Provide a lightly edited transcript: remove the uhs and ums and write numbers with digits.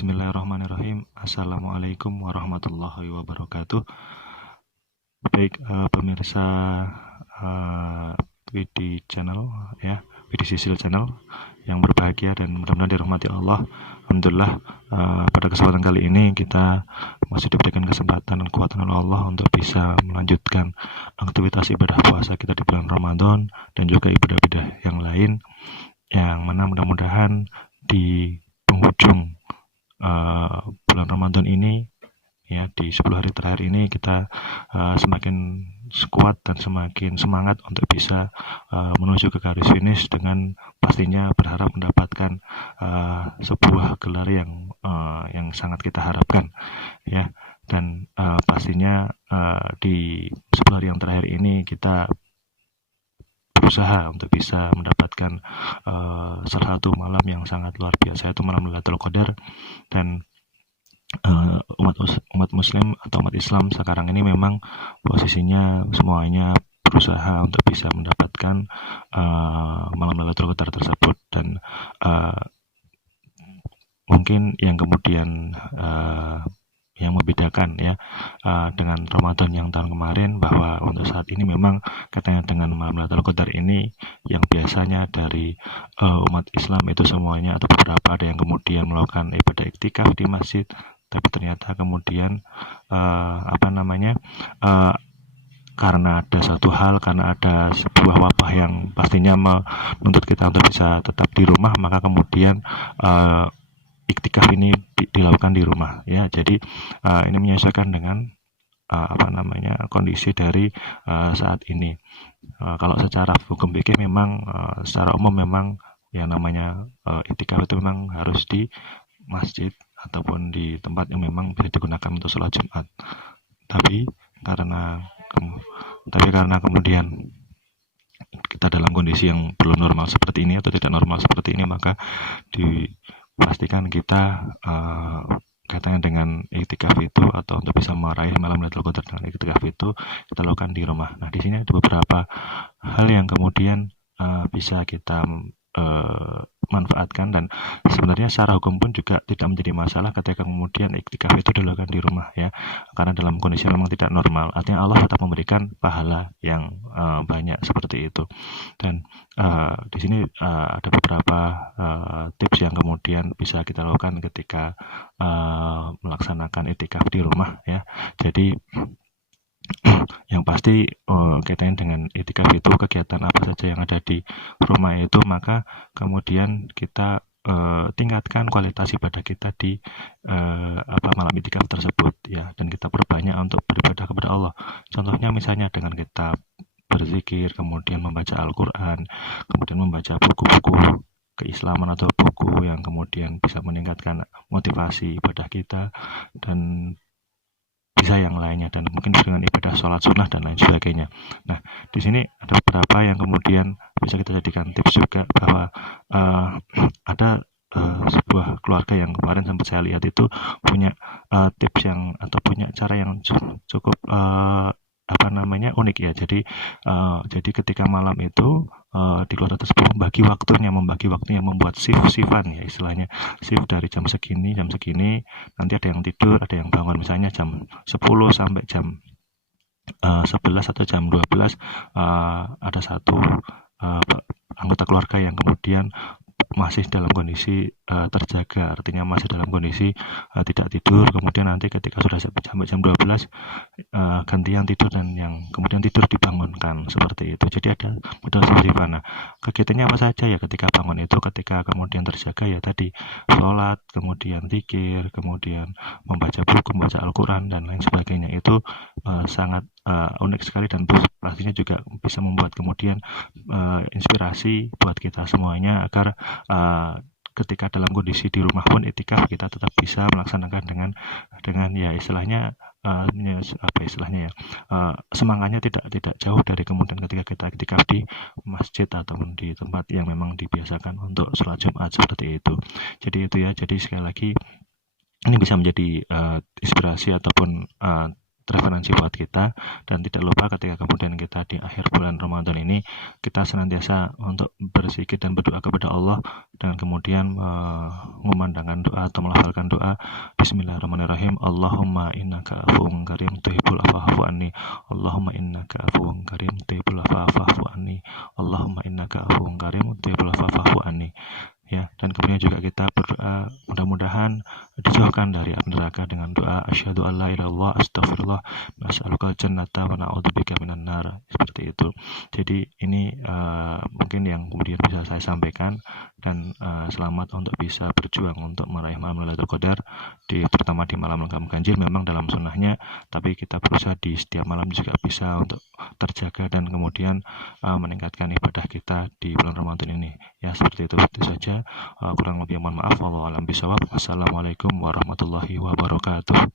Bismillahirrahmanirrahim. Assalamualaikum warahmatullahi wabarakatuh. Baik, pemirsa WD Channel ya, WD Sisil Channel yang berbahagia dan mudah-mudahan dirahmati Allah. Alhamdulillah, pada kesempatan kali ini kita masih diberikan kesempatan dan kekuatan oleh Allah untuk bisa melanjutkan aktivitas ibadah puasa kita di bulan Ramadan dan juga ibadah-ibadah yang lain, yang mana mudah-mudahan di penghujung bulan Ramadan ini ya, di 10 hari terakhir ini kita semakin kuat dan semakin semangat untuk bisa menuju ke garis finish dengan pastinya berharap mendapatkan sebuah gelar yang sangat kita harapkan ya. Dan pastinya di 10 hari yang terakhir ini kita berusaha untuk bisa mendapatkan salah satu malam yang sangat luar biasa, yaitu malam Lailatul Qadar. Dan umat muslim atau umat Islam sekarang ini memang posisinya semuanya berusaha untuk bisa mendapatkan malam Lailatul Qadar tersebut. Dan mungkin yang kemudian yang membedakan ya dengan Ramadan yang tahun kemarin, bahwa untuk saat ini memang katanya dengan malam Lailatul Qadar ini yang biasanya dari umat Islam itu semuanya atau beberapa ada yang kemudian melakukan ibadah iktikaf di masjid, tapi ternyata kemudian karena ada satu hal, karena ada sebuah wabah yang pastinya menuntut kita untuk bisa tetap di rumah, maka kemudian iktikaf ini dilakukan di rumah ya. Jadi ini menyesuaikan dengan kondisi dari saat ini. Kalau secara hukum fikih memang secara umum memang yang namanya iktikaf itu memang harus di masjid ataupun di tempat yang memang bisa digunakan untuk sholat Jumat. Tapi karena kemudian kita dalam kondisi yang belum normal seperti ini atau tidak normal seperti ini, maka pastikan kita katanya dengan iktikaf itu, atau untuk bisa meraih malam Lailatul Qadar dengan iktikaf itu, kita lakukan di rumah. Nah, di sini ada beberapa hal yang kemudian bisa kita manfaatkan, dan sebenarnya secara hukum pun juga tidak menjadi masalah ketika kemudian iktikaf itu dilakukan di rumah ya, karena dalam kondisi memang tidak normal, artinya Allah tetap memberikan pahala yang banyak seperti itu. Dan di sini ada beberapa tips yang kemudian bisa kita lakukan ketika melaksanakan iktikaf di rumah ya. Jadi yang pasti kaitannya dengan iktikaf itu kegiatan apa saja yang ada di rumah itu, maka kemudian kita tingkatkan kualitas ibadah kita di malam iktikaf tersebut ya, dan kita perbanyak untuk beribadah kepada Allah. Contohnya misalnya dengan kita berzikir, kemudian membaca Al-Quran, kemudian membaca buku-buku keislaman atau buku yang kemudian bisa meningkatkan motivasi ibadah kita, dan bisa yang lainnya, dan mungkin dengan ibadah sholat sunnah dan lain sebagainya. Nah, di sini ada beberapa yang kemudian bisa kita jadikan tips juga, bahwa ada sebuah keluarga yang kemarin sempat saya lihat itu punya tips yang atau punya cara yang cukup unik ya. Jadi ketika malam itu di keluarga tersebut membagi waktunya, membuat shift-shiftan ya istilahnya, shift dari jam segini, nanti ada yang tidur, ada yang bangun misalnya jam 10 sampai jam 11 atau jam 12. Ada satu anggota keluarga yang kemudian masih dalam kondisi terjaga, artinya masih dalam kondisi tidak tidur. Kemudian nanti ketika sudah sampai jam 12 gantian tidur, dan yang kemudian tidur dibangunkan, seperti itu. Jadi ada modal seperti mana. Kegiatannya apa saja ya ketika bangun itu, ketika kemudian terjaga ya tadi sholat, kemudian zikir, kemudian membaca buku, membaca Al-Quran dan lain sebagainya. Itu sangat unik sekali, dan pastinya juga bisa membuat kemudian inspirasi buat kita semuanya, agar ketika dalam kondisi di rumah pun iktikaf kita tetap bisa melaksanakan dengan ya istilahnya semangatnya tidak jauh dari kemudian ketika kita iktikaf di masjid ataupun di tempat yang memang dibiasakan untuk sholat Jumat, seperti itu. Jadi itu ya, jadi sekali lagi ini bisa menjadi inspirasi ataupun referensi buat kita. Dan tidak lupa ketika kemudian kita di akhir bulan Ramadan ini, kita senantiasa untuk berzikir dan berdoa kepada Allah dengan kemudian memandangkan doa atau melafalkan doa Bismillahirrahmanirrahim. Allahumma innaka afuwwun karim tuhibbul afwa fa'fu anni. Allahumma innaka afuwwun karim tuhibbul afwa fa'fu anni. Allahumma innaka afuwwun karim tuhibbul afwa fa'fu anni. Ya, dan kemudian juga kita berdoa mudah-mudahan dijauhkan dari api neraka dengan doa asyhadu alla ilaha illallah astaghfirullah nas'alukal jannata wa na'udzubika minan nar, seperti itu. Jadi ini mungkin yang kemudian bisa saya sampaikan, dan selamat untuk bisa berjuang untuk meraih malam Lailatul Qadar, terutama di malam lengkap ganjil. Memang dalam sunnahnya, tapi kita berusaha di setiap malam juga bisa untuk terjaga dan kemudian meningkatkan ibadah kita di bulan Ramadan ini. Ya, seperti itu saja. Kurang lebih mohon maaf. Wallahu a'lam bishawab. Wassalamualaikum warahmatullahi wabarakatuh.